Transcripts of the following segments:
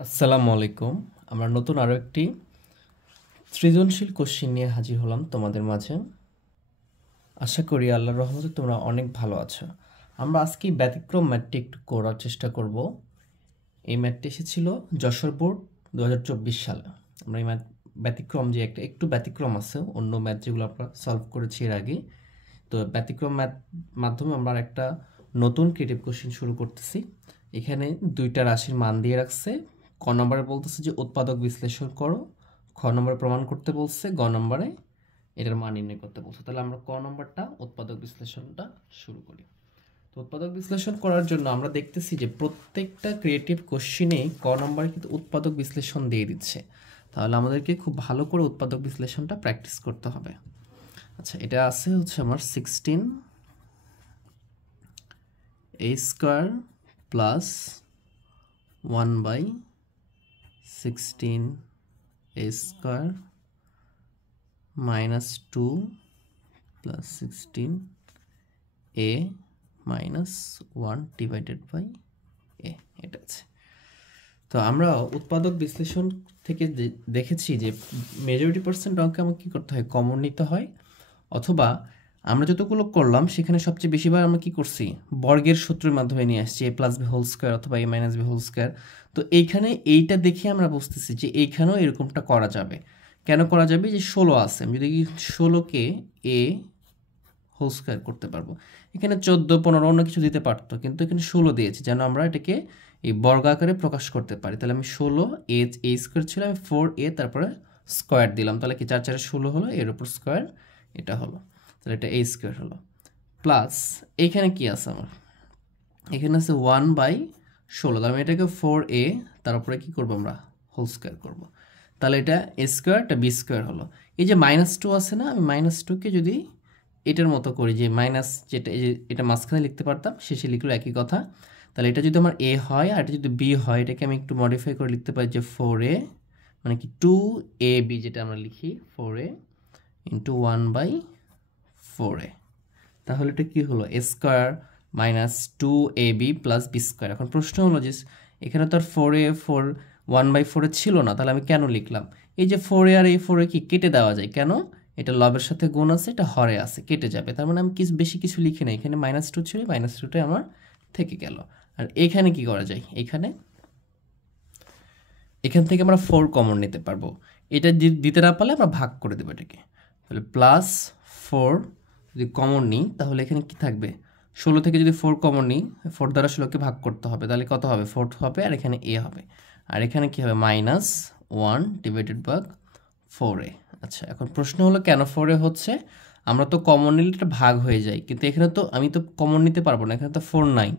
আসসালামু আলাইকুম। আমরা নতুন আরও একটি সৃজনশীল কোশ্চিন নিয়ে হাজির হলাম তোমাদের মাঝে। আশা করি আল্লাহর রহমতে তোমরা অনেক ভালো আছো। আমরা আজকে ব্যতিক্রম ম্যাথটি একটু করার চেষ্টা করব। এই ম্যাথটি এসেছিল যশোর বোর্ড 2024 সালে। আমরা এই ম্যাথ ব্যতিক্রম যে একটু ব্যতিক্রম আছে অন্য ম্যাথ যেগুলো আমরা সলভ করেছি এর আগে। তো ব্যতিক্রম ম্যাথ মাধ্যমে আমরা একটা নতুন ক্রিয়েটিভ কোশ্চিন শুরু করতেছি। এখানে দুইটা রাশির মান দিয়ে রাখছে। ক নম্বরে বলতেছে যে উৎপাদক বিশ্লেষণ করো, খ নম্বরে প্রমাণ করতে বলছে, গ নম্বরে এটার মান নির্ণয় করতে বলছে। তাহলে আমরা ক নম্বরটা উৎপাদক বিশ্লেষণটা শুরু করি। তো উৎপাদক বিশ্লেষণ করার জন্য আমরা দেখতেছি যে প্রত্যেকটা ক্রিয়েটিভ কোশ্চিনে ক নম্বরে কিন্তু উৎপাদক বিশ্লেষণ দিয়ে দিচ্ছে। তাহলে আমাদেরকে খুব ভালো করে উৎপাদক বিশ্লেষণটা প্র্যাকটিস করতে হবে। আচ্ছা, এটা আছে হচ্ছে আমার 16 a square plus 1/16 a square minus 2 plus 16 a minus 1 divided by a। এটা আছে। তো আমরা উৎপাদক বিশ্লেষণ থেকে দেখেছি যে মেজরিটি পার্সেন্ট অঙ্কে আমাকে কী করতে হয়, কমন নিতে হয়, অথবা আমরা যতগুলো করলাম সেখানে সবচেয়ে বেশিবার আমরা কি করছি, বর্গের সূত্রের মাধ্যমে নিয়ে আসছি, এ প্লাস বি হোল স্কোয়ার অথবা এ মাইনাস বি হোল স্কোয়ার। তো এইখানে এইটা দেখে আমরা বুঝতেছি যে এইখানেও এরকমটা করা যাবে। কেন করা যাবে, যে 16 আছে, আমি যদি 16কে এ হোল স্কোয়ার করতে পারবো। এখানে 14, 15 অন্য কিছু দিতে পারতো, কিন্তু এখানে 16 দিয়েছে যেন আমরা এটাকে এই বর্গ আকারে প্রকাশ করতে পারি। তাহলে আমি 16 এ স্কোয়ার ছিল, আমি 4a তারপরে স্কোয়ার দিলাম, তাহলে কি 4 4 16 হলো, এর উপর স্কোয়ার এটা হলো, তাহলে এটা a স্কোয়ার হলো। প্লাস এইখানে কি আছে আমার, এখানে আছে 1/16, তাহলে আমি এটাকে 4a তার উপরে কী করবো আমরা, হোল স্কোয়ার করবো, তাহলে এটা a স্কোয়ার, এটা b স্কোয়ার হলো। এই যে -2 আছে না, আমি -2কে যদি এটার মতো করি, যে মাইনাস যেটা এই যে এটা মাঝখানে লিখতে পারতাম, শেষে লিখলো একই কথা। তাহলে এটা যদি আমার a হয় আর এটা যদি b হয়, এটাকে আমি একটু মডিফাই করে লিখতে পারি যে 4a মানে কি 2ab, যেটা আমরা লিখি 4a ইন্টু 1/4a। তাহলে এটা কি হলো, a square minus 2ab plus b square. এখন প্রশ্ন হলো যে এখানে তো আর 1/4 ছিল না, তাহলে আমি কেন লিখলাম? এই যে 4a আর এই 4a কি কেটে দেওয়া যায়, কেন? এটা লবের সাথে গুণ আছে, এটা হরে আছে, কেটে যাবে। তার মানে আমি বেশি কিছু লিখি না, এখানে -2 ছিল, -2টাই আমার থেকে গেল। আর এখানে কি করা যায়, এখান থেকে আমরা 4 কমন নিতে পারবো। এটা দিতে না পারলে আমরা ভাগ করে দেবো এটাকে। তাহলে +4 যদি কমন নিই তাহলে এখানে কি থাকবে, 16 থেকে যদি 4 কমন নিই, 4 দ্বারা 16কে ভাগ করতে হবে, তাহলে কত হবে, 4 হবে, আর এখানে a হবে, আর এখানে কি হবে, -1 ডিভাইডেড বাই 4a। আচ্ছা, এখন প্রশ্ন হলো কেন 4a হচ্ছে, আমরা তো কমন নিলে এটা ভাগ হয়ে যায়, কিন্তু এখানে তো আমি তো কমন নিতে পারবো না, এখানে তো 4 নাই,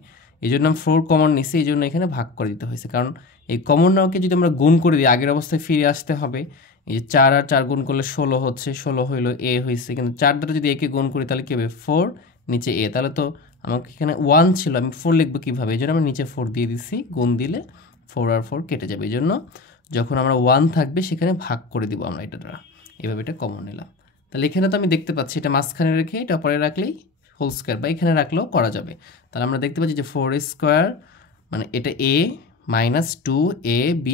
এই জন্য আমি 4 কমন নিছি, এই জন্য এখানে ভাগ করে দিতে হয়েছে। কারণ এই কমন নাওকে যদি আমরা গুণ করে দিই, আগের অবস্থায় ফিরে আসতে হবে। এই যে 4 আর 4 গুণ করলে 16 হচ্ছে, 16 হইলো a হয়েছে, কিন্তু 4 দ্বারা যদি a কে গুণ করি তাহলে কি হবে, 4 নিচে a, তাহলে তো আমাকে এখানে 1 ছিল, আমি 4 লিখবো কীভাবে, এই জন্য আমরা নিচে 4 দিয়ে দিচ্ছি, গুণ দিলে 4 আর 4 কেটে যাবে, এই জন্য যখন আমরা 1 থাকবে সেখানে ভাগ করে দিব আমরা এটা দ্বারা, এভাবে এটা কমন নিলাম। তাহলে এখানে তো আমি দেখতে পাচ্ছি এটা মাঝখানে রেখে এটা পরে রাখলেই হোল স্কোয়ার, বা এখানে রাখলেও করা যাবে। তাহলে আমরা দেখতে পাচ্ছি যে 4a স্কোয়ার মানে এটা a মাইনাস 2ab,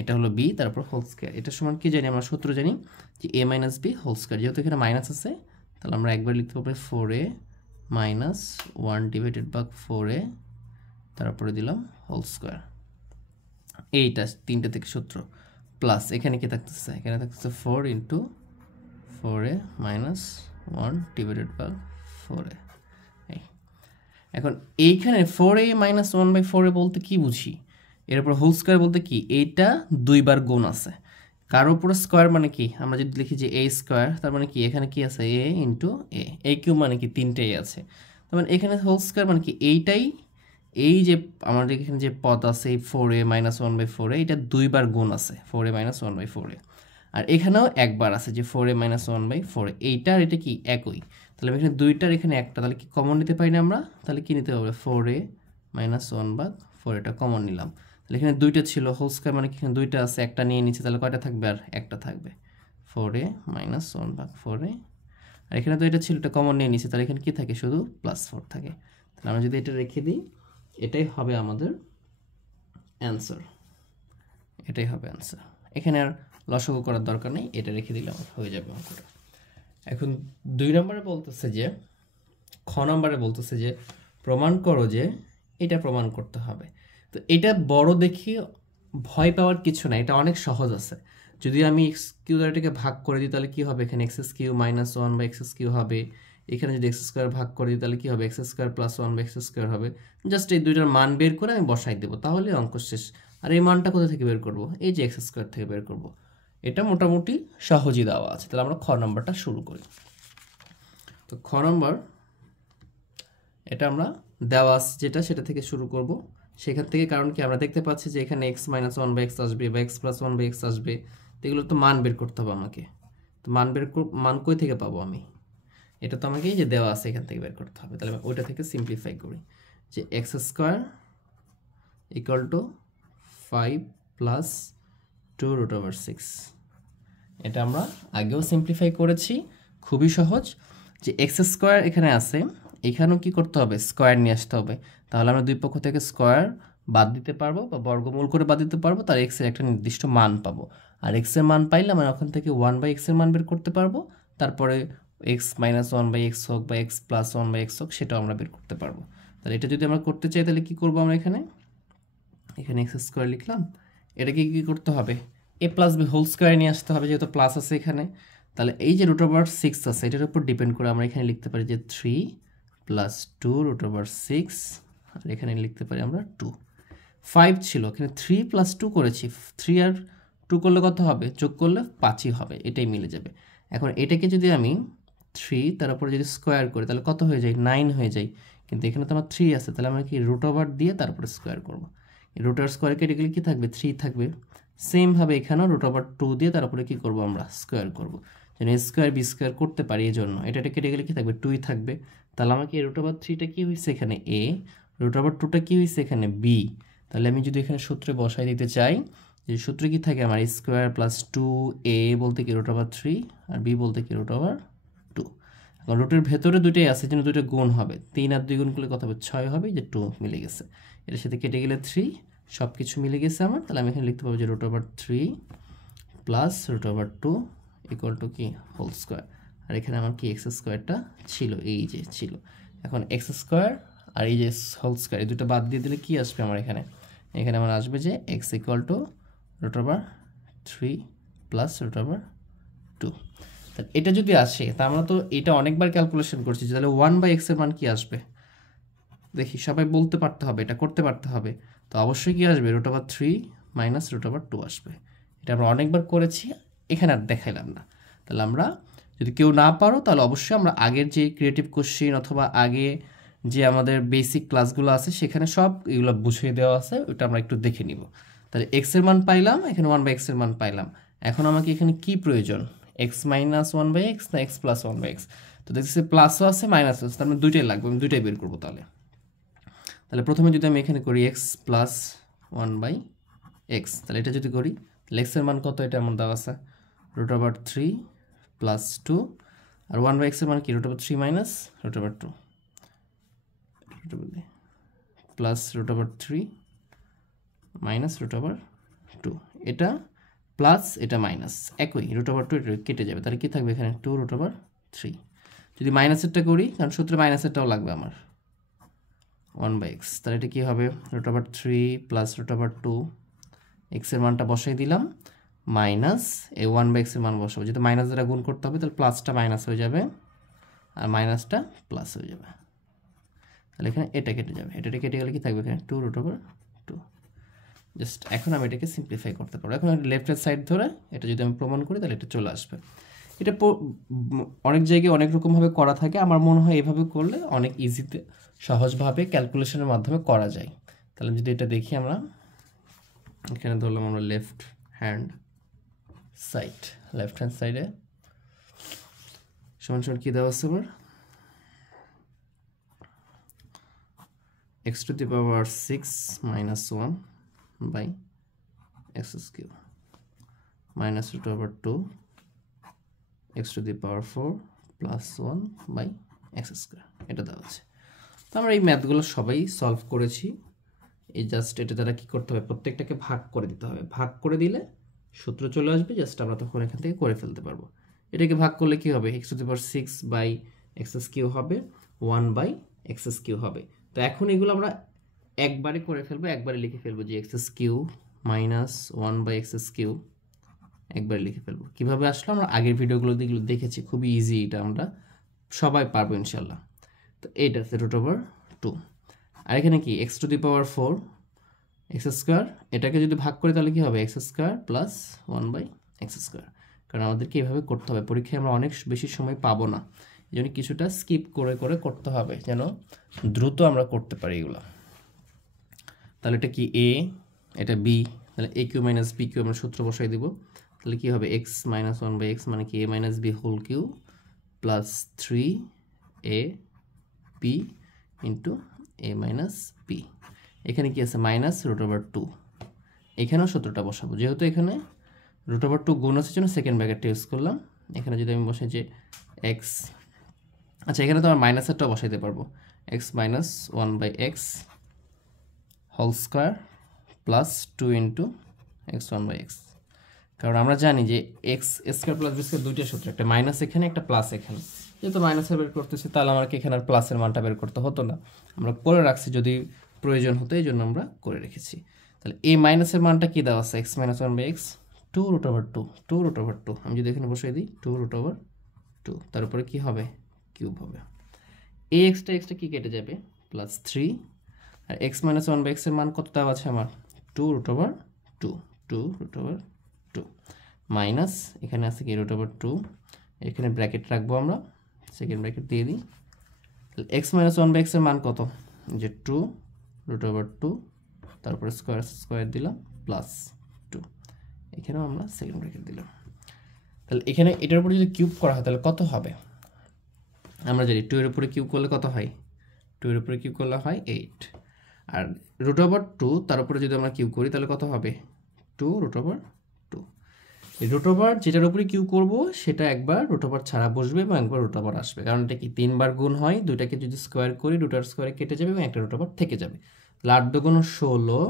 এটা হলো b, তারপর হোল স্কোয়ার। এটা সমান কি জানি, আমরা সূত্র জানি যে a minus b whole square. যেহেতু এখানে মাইনাস আছে, তাহলে আমরা একবার লিখতে পারবো 4a minus 1 divided by 4a, তারপরে দিলাম হোল স্কোয়ার। এইটা 3টে থেকে সূত্র, প্লাস এখানে কি থাকতেছে, এখানে থাকতেছে 4 into 4a minus 1 divided by 4a। এখন এইখানে 4a মাইনাস 1/4a বলতে কি বুঝি, এর উপর হোল স্কোয়ার বলতে কি, এইটা 2 বার গুণ আছে, কারোর উপরে স্কোয়ার মানে কি, আমরা যদি লিখি যে a স্কোয়ার, তার মানে কি এখানে কি আছে, a ইন্টু a কিউব মানে কি 3টেই আছে, তার মানে এখানে হোল স্কোয়ার মানে কি এইটাই, এই যে আমাদের এখানে যে পদ আছে এই 4a মাইনাস 1/4a, এটা 2 বার গুণ আছে 4a মাইনাস 1/4a, আর এখানেও একবার আছে যে 4a মাইনাস 1/4a, এইটার এটা কি একই। তাহলে এখানে 2টার এখানে একটা, তাহলে কি কমন নিতে পারি না আমরা, তাহলে কি নিতে হবে, 4a মাইনাস 1/4, এটা কমন নিলাম। তাহলে এখানে 2টা ছিল, হোল স্কোয়ার মানে কি এখানে 2টা আছে, একটা নিয়ে নিচ্ছে, তাহলে কয়টা থাকবে, আর একটা থাকবে, 4a মাইনাস 1/4a। আর এখানে তো এটা ছিল, এটা কমন নিয়ে নিচ্ছে, তাহলে এখানে কি থাকে, শুধু +4 থাকে। তাহলে আমরা যদি এটা রেখে দিই, এটাই হবে আমাদের অ্যান্সার। এটাই হবে অ্যান্সার। এখানে আর লসাগু করার দরকার নেই, এটা রেখে দিলে আমার হয়ে যাবে অঙ্কটা। এখন 2 নম্বরে বলতেছে যে, খ নম্বরে বলতেছে যে প্রমাণ করো যে, এটা প্রমাণ করতে হবে। তো এটা বড় দেখি ভয় পাওয়ার কিছু না, এটা অনেক সহজ আছে। যদি আমি এক্স কিউ দ্বারা এটাকে ভাগ করে দিই তাহলে কি হবে, এখানে এক্স কিউ মাইনাস 1 বা এক্স কিউ হবে। এখানে যদি এক্স স্কোয়ার ভাগ করে দিই তাহলে কি হবে, এক্স স্কোয়ার প্লাস 1 বা এক্স স্কোয়ার হবে। জাস্ট এই দুইটার মান বের করে আমি বসাই দেবো, তাহলে অঙ্ক শেষ। আর এই মানটা কোথা থেকে বের করব, এই যে এক্স স্কোয়ার থেকে বের করব। এটা মোটামুটি সহজই দেওয়া আছে। তাহলে আমরা খ নম্বরটা শুরু করি। তো খ নম্বর, এটা আমরা দেওয়া আছে যেটা, সেটা থেকে শুরু করব। সেখান থেকে, কারণ কি আমরা দেখতে পাচ্ছি যে এখানে এক্স মাইনাস 1 বা এক্স আসবে বা এক্স প্লাস 1 বা এক্স আসবে, তো এগুলো তো মান বের করতে হবে আমাকে। তো মান কই থেকে পাবো আমি, এটা তো আমাকে এই যে দেওয়া আছে এখান থেকে বের করতে হবে। তাহলে ওইটা থেকে সিম্পলিফাই করি যে X square equal to 5 plus 2 root over 6। এটা আমরা আগেও সিম্পলিফাই করেছি, খুবই সহজ। যে এক্স স্কোয়ার এখানে আছে, এখানেও কি করতে হবে, স্কোয়ার নিয়ে আসতে হবে। তাহলে আমরা দুই পক্ষ থেকে স্কোয়ার বাদ দিতে পারবো বা বর্গমূল করে বাদ দিতে পারবো, তার এক্সের একটা নির্দিষ্ট মান পাবো। আর এক্সের মান পাইলে আমরা ওখান থেকে 1/x এর মান বের করতে পারবো। তারপরে এক্স মাইনাস 1/x হোক বা এক্স প্লাস 1/x হোক, সেটাও আমরা বের করতে পারবো। তাহলে এটা যদি আমরা করতে চাই তাহলে কি করবো, আমরা এখানে এক্স স্কোয়ার লিখলাম, এটাকে কি করতে হবে, এ প্লাস বি হোল স্কোয়ার নিয়ে আসতে হবে, যেহেতু প্লাস আছে এখানে। তাহলে এই যে রুট ওভার 6 আছে, এটার উপর ডিপেন্ড করে আমরা এখানে লিখতে পারি যে 3 প্লাস 2 রুট ওভার 6, আর এখানে লিখতে পারি আমরা 2। 5 ছিল, এখানে 3 প্লাস 2 করেছি, 3 আর 2 করলে কত হবে, যোগ করলে 5ই হবে, এটাই মিলে যাবে। এখন এটাকে যদি আমি 3 তার উপরে যদি স্কোয়ার করি তাহলে কত হয়ে যায়, 9 হয়ে যায়। কিন্তু এখানে তো আমার 3 আছে, তাহলে আমরা কি রুট ওভার দিয়ে তারপরে স্কোয়ার করবো। রুট ওভার স্কোয়ার কেটে গেলে কি থাকবে, 3 থাকবে। সেমভাবে এখানেও রুট ওভার 2 দিয়ে তারপরে কি করবো, আমরা স্কোয়ার করবো। যেন এ স্কোয়ার বি স্কোয়ার করতে পারি, এই জন্য এটা কেটে গেলে কি থাকবে, 2ই থাকবে। তাহলে আমাকে রুট ওভার 3টা কি হয়েছে এখানে এ, রুট ওভার 2টা কি হয়েছে এখানে বি। তাহলে আমি যদি এখানে সূত্রে বসাই দিতে চাই, যে সূত্রে কি থাকে আমার, স্কোয়ার প্লাস 2a বলতে কি রুট ওভার 3, আর বি বলতে কি রুট ওভার 2। এখন রুটের ভেতরে দুটোই আছে, যেন দুটো গুণ হবে, 3 আর 2 গুণ করলে কত হবে, 6 হবে, যে 2 মিলে গেছে। এর সাথে কেটে গেলে 3, সব কিছু মিলে গেছে আমার। তাহলে আমি এখানে লিখতে পারবো যে root over 3 plus root over 2 equal to কি, হোল স্কোয়ার। আর এখানে আমার কি এক্স স্কোয়ারটা ছিল, এই যে ছিল। এখন এক্স স্কোয়ার আর এই যে হোল স্কোয়ার, এই দুটো বাদ দিয়ে দিলে কি আসবে আমার এখানে, এখানে আমার আসবে যে X equal to root over 3 plus root over 2। তাহলে এটা যদি আসে, তা আমরা তো এটা অনেকবার ক্যালকুলেশন করছি, তাহলে 1/x এর মান কি আসবে দেখি, সবাই বলতে পারতে হবে, এটা করতে পারতে হবে। তো অবশ্যই কি আসবে, root over 3 minus root over 2 আসবে। এটা আমরা অনেকবার করেছি, এখানে আর দেখাইলাম না। তাহলে আমরা, যদি কেউ না পারো তাহলে অবশ্যই আমরা আগের যে ক্রিয়েটিভ কোশ্চেন অথবা আগে যে আমাদের বেসিক ক্লাসগুলো আছে সেখানে সব এগুলো বুঝিয়ে দেওয়া আছে, ওটা আমরা একটু দেখে নিব। তাহলে এক্স এর মান পাইলাম, এখানে 1/x এর মান পাইলাম। এখন আমাকে এখানে কি প্রয়োজন, এক্স মাইনাস 1/x না এক্স প্লাস 1/x। তো দেখছি প্লাসও আছে মাইনাসও আছে, তার মানে দুইটাই লাগবে, আমি দুইটাই বের করবো। তাহলে প্রথমে যদি আমি এখানে করি এক্স প্লাস 1/x, তাহলে এটা যদি করি তাহলে এক্সের মান কত, এটা আমার দেওয়া আছে রুট ওভার 3 প্লাস 2, আর 1/x এর মান কি, root over 3 minus root over 2 plus root over 3 minus root over 2। এটা প্লাস এটা মাইনাস, একই রুট ওভার 2 এটা কেটে যাবে, তাহলে কি থাকবে এখানে 2 রুট ওভার 3। যদি মাইনাসেরটা করি, কারণ সূত্রে মাইনাসেরটাও লাগবে আমার, 1/x, তাহলে এটা কী হবে, root over 3 plus root over 2, এক্সের মানটা বসাই দিলাম, মাইনাস এই 1/x এর মান বসাবো। যেহেতু মাইনাস দ্বারা গুণ করতে হবে, তাহলে প্লাসটা মাইনাস হয়ে যাবে আর মাইনাসটা প্লাস হয়ে যাবে। তাহলে এখানে এটা কেটে যাবে, এটা কেটে গেলে কি থাকবে এখানে 2 রুট ওভার 2। জাস্ট এখন আমি এটাকে সিম্পলিফাই করতে পারবো। এখন লেফট হ্যান্ড সাইড ধরে এটা যদি আমি প্রমাণ করি তাহলে এটা চলে আসবে। এটা অনেক জায়গায় অনেক রকমভাবে করা থাকে, আমার মনে হয় এভাবে করলে অনেক ইজিতে সহজভাবে ক্যালকুলেশনের মাধ্যমে করা যায়। তাহলে যদি এটা দেখি, আমরা এখানে ধরলাম আমরা লেফট হ্যান্ড সাইডে সমান সমান কী দেওয়া আছে আমার, x to the power 6 minus 1 by x cube minus root over 2 x to the power 4 plus 1 by x square, এটা দেওয়া আছে। তো আমরা এই ম্যাথগুলো সবাই সলভ করেছি, এই জাস্ট এটা দ্বারা কী করতে হবে, প্রত্যেকটাকে ভাগ করে দিতে হবে। ভাগ করে দিলে সূত্র চলে আসবে, জাস্ট আমরা তখন এখান থেকে করে ফেলতে পারবো। এটাকে ভাগ করলে কি হবে, x⁶/x³ হবে, 1/x³ হবে। তো এখন এগুলো আমরা একবারে করে ফেলবো, একবারে লিখে ফেলবো যে x³ - 1/x³ একবারে লিখে ফেলবো। কিভাবে আসলো আমরা আগের ভিডিওগুলো দেখেছি, খুবই ইজি, এটা আমরা সবাই পারবো ইনশাল্লাহ। তো এইটা আছে √2। আর এখানে কি x⁴ x², এটাকে যদি ভাগ করি তাহলে কি হবে x² + 1/x²। কারণ আমাদেরকে এভাবে করতে হবে, পরীক্ষায় আমরা অনেক বেশি সময় পাবো না, এই জন্য কিছুটা স্কিপ করে করে করতে হবে যেন দ্রুত আমরা করতে পারি এগুলো। তাহলে এটা কি a, এটা b, তাহলে aq - bq আমরা সূত্র বসাই দিব। তাহলে কি হবে x - 1/x মানে কি a - b whole cube plus 3ab into a - b। এখানে কি আছে -√2, এখানেও সূত্রটা বসাবো, যেহেতু এখানে √2 গুণ আছে জন্য সেকেন্ড ব্র্যাকেটটা ইউজ করলাম। এখানে যদি আমি বসাই যে x, আচ্ছা এখানে তো আমার মাইনাসেরটাও বসাইতে পারবো, x - 1/x whole square plus 2 into x1/x। কারণ আমরা জানি যে x² + b² দুইটা সূত্র, একটা মাইনাস এখানে, একটা প্লাস এখানে। যেহেতু মাইনাসের বের করতেছি তাহলে আমাকে এখানে আর প্লাসের মানটা বের করতে হতো না, আমরা করে রাখছি যদি প্রয়োজন হতো, এই জন্য আমরা করে রেখেছি। তাহলে এই মাইনাসের মানটা কি দেওয়া আছে, x - 1/x 2√2 আমি যদি এখানে বসিয়ে দিই 2√2, তার উপরে কি হবে কিউব হবে। এই এক্সটা কি কেটে যাবে +3, আর x - 1/x এর মান কত দেওয়া আছে আমার 2√2 মাইনাস এখানে আছে কি √2, এখানে ব্র্যাকেট রাখবো আমরা, সেকেন্ড ব্র্যাকেট দিয়ে দিই। তাহলে x - 1/x এর মান কত, যে 2√2, তারপরে স্কোয়ার দিলাম প্লাস 2, এখানেও আমরা সেকেন্ড ব্র্যাকেট দিলাম। তাহলে এখানে এটার উপরে যদি কিউব করা হয় তাহলে কত হবে, আমরা জানি 2 এর উপরে কিউব করলে কত হয়, 2 এর উপরে কিউব করলে হয় 8, আর √2 তার উপরে যদি আমরা কিউব করি তাহলে কত হবে 2√2। এই √, যেটার উপরে কিউ করব সেটা একবার √, ছাড়া বসবে এবং একবার √, আসবে, কারণ এটা কি 3 বার গুণ হয়, দুইটাকে যদি স্কোয়ার করি √, স্কোয়ারে কেটে যাবে এবং একটা √, থেকে যাবে। তাহলে 8 × 2 = 16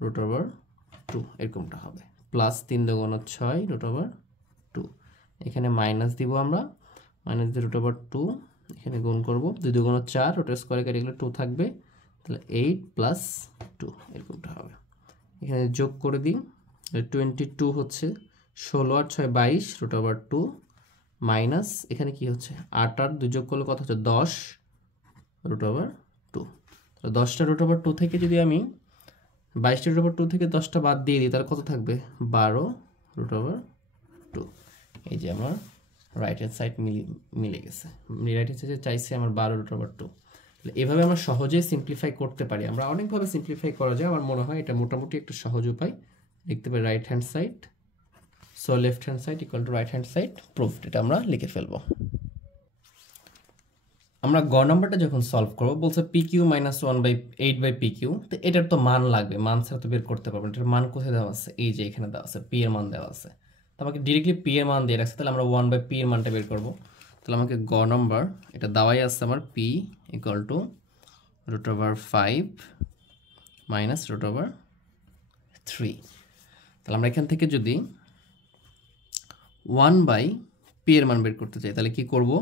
√2 এরকমটা হবে, প্লাস 3 × 2 = 6 √2। এখানে মাইনাস দিব আমরা, মাইনাস দিয়ে √2, এখানে গুণ করব, 2 × 2 = 4, √, স্কোয়ারে কেটে গেলে 2 থাকবে, তাহলে 8 + 2 এরকমটা হবে। এখানে যোগ করে দিই, 22 হচ্ছে, 16 আর 6 22 √2 মাইনাস এখানে কি হচ্ছে 8 আর 2 যোগ করলে কত হচ্ছে 10 √2। তাহলে 10টা √2 থেকে যদি আমি 22টা √2 থেকে 10টা বাদ দিয়ে দিই তাহলে কত থাকবে 12 √2। এই যে আমার রাইট হ্যান্ড সাইড মিলে গেছে, রাইট হ্যান্ড সাইডে চাইছে আমার 12 √2। তাহলে এভাবে আমরা সহজেই সিম্পলিফাই করতে পারি, আমরা অনেকভাবে সিম্পলিফাই করা যায়, আমার মনে হয় এটা মোটামুটি একটা সহজ উপায়। লিখতে পারি right hand side, so left hand side equal to right hand side proofed, এটা আমরা লিখে ফেলবো। আমরা গ নাম্বারটা যখন সলভ করবো বলছে PQ - 1/8/PQ, তো এটার তো মান লাগবে, মান ছাড়া তো বের করতে পারবো না। এটার মান কোথায় দেওয়া আছে, এই যে এখানে দেওয়া আছে, P এর মান দেওয়া আছে, তো আমাকে ডিরেক্টলি P এর মান দিয়ে রাখছে, তাহলে আমরা 1/P এর মানটা বের করবো। তাহলে আমাকে গ নাম্বার এটা দেওয়াই আছে আমার P ইকুয়াল টু √5 মাইনাস √3। তাহলে আমরা এখান থেকে যদি 1/P এর মান বের করতে চাই তাহলে কি করব,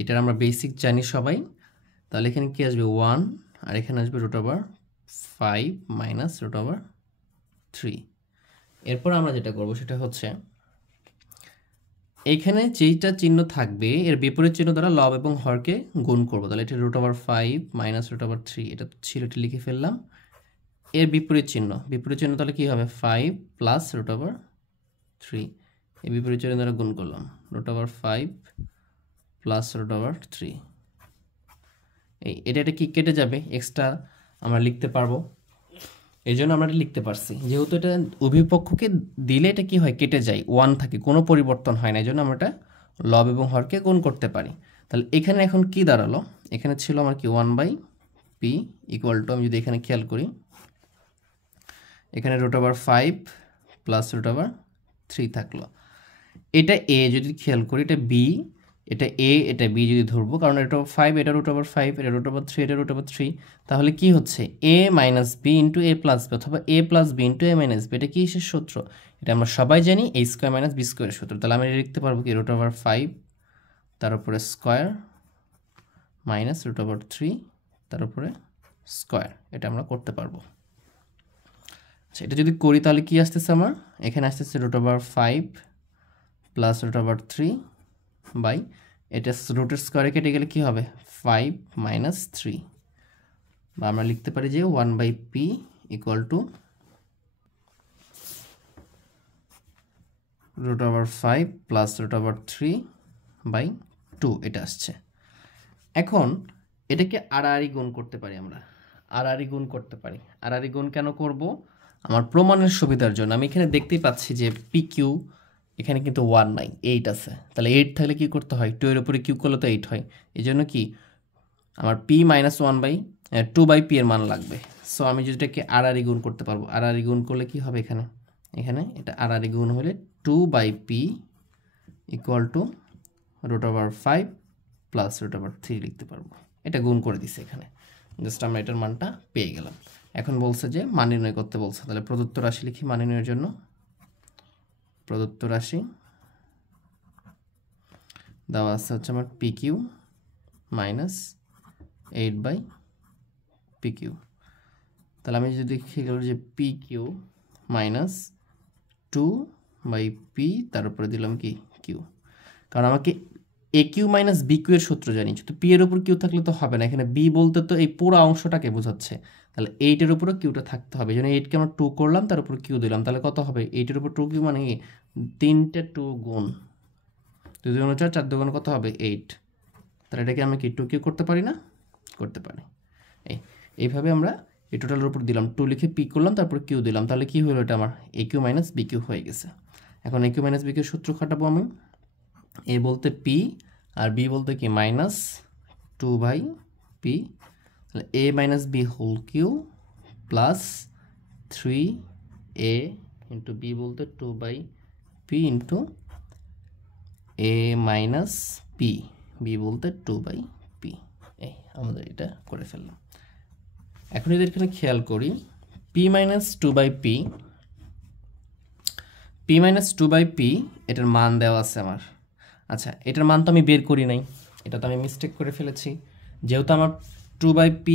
এটার আমরা বেসিক জানি সবাই, তাহলে এখানে কি আসবে 1 আর এখানে আসবে √5 মাইনাস √3। এরপর আমরা যেটা করব সেটা হচ্ছে এইখানে যেইটা চিহ্ন থাকবে এর বিপরীত চিহ্ন দ্বারা লব এবং হরকে গুণ করব। তাহলে এটা √5 মাইনাস √3, এটা ছিল, এটা লিখে ফেললাম। এর বিপরীত চিহ্ন তাহলে কি হবে 5 প্লাস √3, এই বিপরীত চিহ্ন দ্বারা গুণ করলাম, √5 প্লাস √3। এটা কি কেটে যাবে, এক্সট্রা আমরা লিখতে পারবো, এই জন্য আমরা এটা লিখতে পারছি, যেহেতু এটা উভয় পক্ষকে দিলে এটা কি হয় কেটে যায়, 1 থাকে, কোনো পরিবর্তন হয় না, এই জন্য আমরা এটা লব এবং হরকে গুণ করতে পারি। তাহলে এখানে এখন কি দাঁড়ালো, এখানে ছিল আমার কি 1/P ইকুয়াল টু, আমি যদি এখানে খেয়াল করি এখানে √5 প্লাস √3 থাকলো, এটা A, যদি খেয়াল করি এটা B, এটা a এটা b যদি ধরবো, কারণ এটা 5, এটা √5, এটা √3, এটা √3, তাহলে কি হচ্ছে a minus b into a plus b, অথবা a plus b into a minus b। এটা কি এর সূত্র? এটা আমরা সবাই জানি a স্কোয়ার মাইনাস b স্কোয়ারের সূত্র। তাহলে আমি এটা লিখতে পারবো কি √5 তার উপরে স্কোয়ার মাইনাস √3 তার উপরে স্কোয়ার। এটা আমরা করতে পারবো। আচ্ছা, এটা যদি করি তাহলে কি আসতেছে আমার? এখানে আসতেছে √5 প্লাস √3 বাই এটা রুটের স্কোয়ারে কেটে গেলে কি হবে 5 মাইনাস 3, বা আমরা লিখতে পারি যে 1/p ইকুয়াল টু √5 প্লাস √3/2 এটা আসছে। এখন এটাকে আড়াআড়ি গুণ করতে পারি, আমরা আড়াআড়ি গুণ করতে পারি। আড়াআড়ি গুণ কেন করব? আমার প্রমাণের সুবিধার জন্য। আমি এখানে দেখতেই পাচ্ছি যে PQ এখানে কিন্তু 1 নাই, 8 আছে। তাহলে 8 থাকলে কি করতে হয়? 2 এর উপরে কিউ করলে তো 8 হয়। এই জন্য কি আমার p মাইনাস 2/p এর মান লাগবে। সো আমি যেটাকে আড়াআড়ি গুণ করতে পারবো। আড়াআড়ি গুণ করলে কি হবে এখানে? এখানে এটা আড়াআড়ি গুণ হলে 2/p ইকুয়াল টু √5 প্লাস √3 লিখতে পারবো। এটা গুণ করে দিছে এখানে, জাস্ট আমরা এটার মানটা পেয়ে গেলাম। এখন বলছে যে মান নির্ণয় করতে বলছে, তাহলে প্রদত্ত রাশি লিখি মান নির্ণয়ের জন্য। প্রদত্ত রাশি দেওয়া আছে হচ্ছে আমার PQ মাইনাস 8/PQ। তাহলে আমি যদি দেখি যে PQ মাইনাস 2/p তার উপরে দিলাম কি Q, কারণ আমাকে AQ মাইনাস BQ এর সূত্র জানি। তো P এর উপর Q থাকলে তো হবে না, এখানে B বলতে তো এই পুরো অংশটাকে বোঝাচ্ছে। তাহলে 8 এর উপরে Qটা থাকতে হবে। এই জন্য 8কে আমরা 2 করলাম, তার উপর Q দিলাম। তাহলে কত হবে? 8 এর উপর 2Q মানে 3টে 2 গুণ 2 2 4, 4 2 কত হবে? 8। তাহলে এটাকে আমি কি 2Q করতে পারি না? করতে পারি। এইভাবে আমরা এই টোটালের উপর দিলাম, 2 লিখে P করলাম, তারপর Q দিলাম। তাহলে কি হলো? এটা আমার AQ মাইনাস BQ হয়ে গেছে। এখন AQ মাইনাস BQ সূত্র খাটাবো আমি। A বলতে P আর B বলতে কি মাইনাস 2/p, তাহলে a minus b whole cube plus 3a into b বলতে 2/p into a minus p, b বলতে 2/p। এই আমাদের এটা করে ফেললাম। এখন এদের এখানে খেয়াল করি p minus 2/p, p minus 2/p এটার মান দেওয়া আছে আমার। আচ্ছা, এটার মান তো আমি বের করি নাই, এটা তো আমি মিস্টেক করে ফেলেছি। যেহেতু আমার 2/p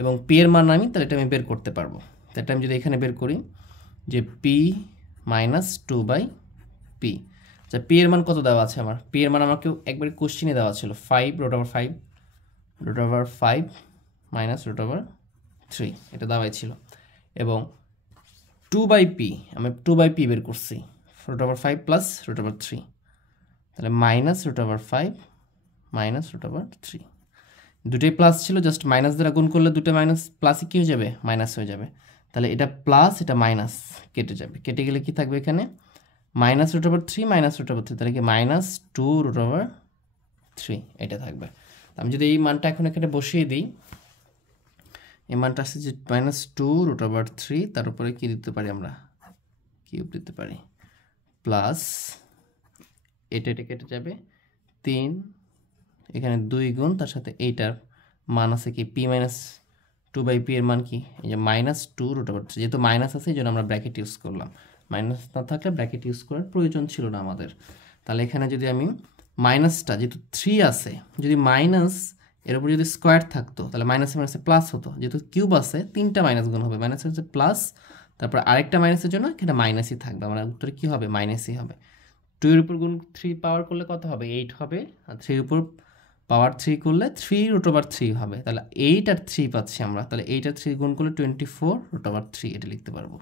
এবং p এর মান আমি, তাহলে এটা আমি বের করতে পারবো। তাহলে আমি যদি এখানে বের করি যে p মাইনাস 2/p, আচ্ছা p এর মান কত দেওয়া আছে আমার? p এর মান আমাকে একবার কোশ্চেনে দেওয়া ছিল 5 মাইনাস √3 এটা দেওয়াই ছিল, এবং 2/p আমি 2/p বের করছি √5 প্লাস √3, তাহলে মাইনাস √5 মাইনাস √3। দুটোই প্লাস ছিল, জাস্ট মাইনাস দ্বারা গুণ করলে দুটো মাইনাস প্লাসই কি হয়ে যাবে? মাইনাস হয়ে যাবে। তাহলে এটা প্লাস এটা মাইনাস কেটে যাবে, কেটে গেলে কি থাকবে এখানে? মাইনাস √3 মাইনাস √3, তাহলে কি মাইনাস 2√3 এটা থাকবে। আমি যদি এই মানটা এখন এখানে বসিয়ে দিই, এই মানটা আসছে যে মাইনাস 2√3, তার উপরে কি দিতে পারি আমরা? কিউব দিতে পারি, প্লাস এটা কেটে যাবে 3, এখানে 2 গুণ তার সাথে এইটার মান আছে কি p মাইনাস 2/p এর মান কি? এই যে মাইনাস 2√3, যেহেতু মাইনাস আছে এই জন্য আমরা ব্র্যাকেট ইউজ করলাম। মাইনাস না থাকলে ব্র্যাকেট ইউজ করার প্রয়োজন ছিল না আমাদের। তাহলে এখানে যদি আমি মাইনাসটা, যেহেতু 3 আছে, যদি মাইনাস এর উপর যদি স্কোয়ার থাকতো তাহলে মাইনাসে মাইনাসে প্লাস হতো। যেহেতু কিউব আছে 3টা মাইনাস গুণ হবে, মাইনাসের হচ্ছে প্লাস, তারপর আরেকটা মাইনাসের জন্য এখানে মাইনাসই থাকবে। আমার উত্তরে কি হবে? মাইনাসই হবে। 2 এর উপর গুণ 3 পাওয়ার করলে কত হবে? 8 হবে, আর 3 এর উপর পাওয়ার 3 করলে 3√3 হবে। তাহলে 8 আর 3 পাচ্ছি আমরা, তাহলে 8 আর 3 গুণ করলে 24√3 এটা লিখতে পারবো।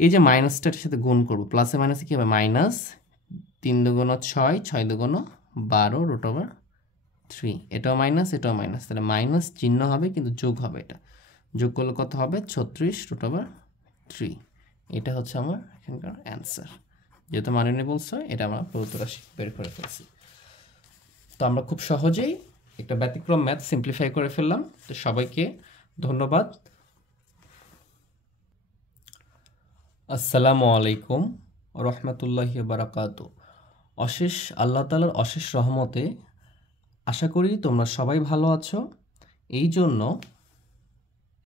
এই যে মাইনাসটার সাথে গুণ করবো, প্লাসে মাইনাসে কি হবে? মাইনাস 3 দুগুণ 6, 6 দুগুণ 12√3, এটাও মাইনাস এটাও মাইনাস, তাহলে মাইনাস চিহ্ন হবে কিন্তু যোগ হবে। এটা যোগ করলে কত হবে? 36√3। এটা হচ্ছে আমার এখানকার অ্যান্সার। যেহেতু মানে নিয়ে বলছো, এটা আমরা প্রদত্ত রাশি বের করে ফেলছি। তো আমরা খুব সহজেই একটা ব্যতিক্রম ম্যাথ সিম্পলিফাই করে ফেললাম। তো সবাইকে ধন্যবাদ। আসসালামু আলাইকুম রহমতুল্লাহি বারাকাতু। আল্লাহ তাআলার অশেষ রহমতে আশা করি তোমরা সবাই ভালো আছো। এই জন্য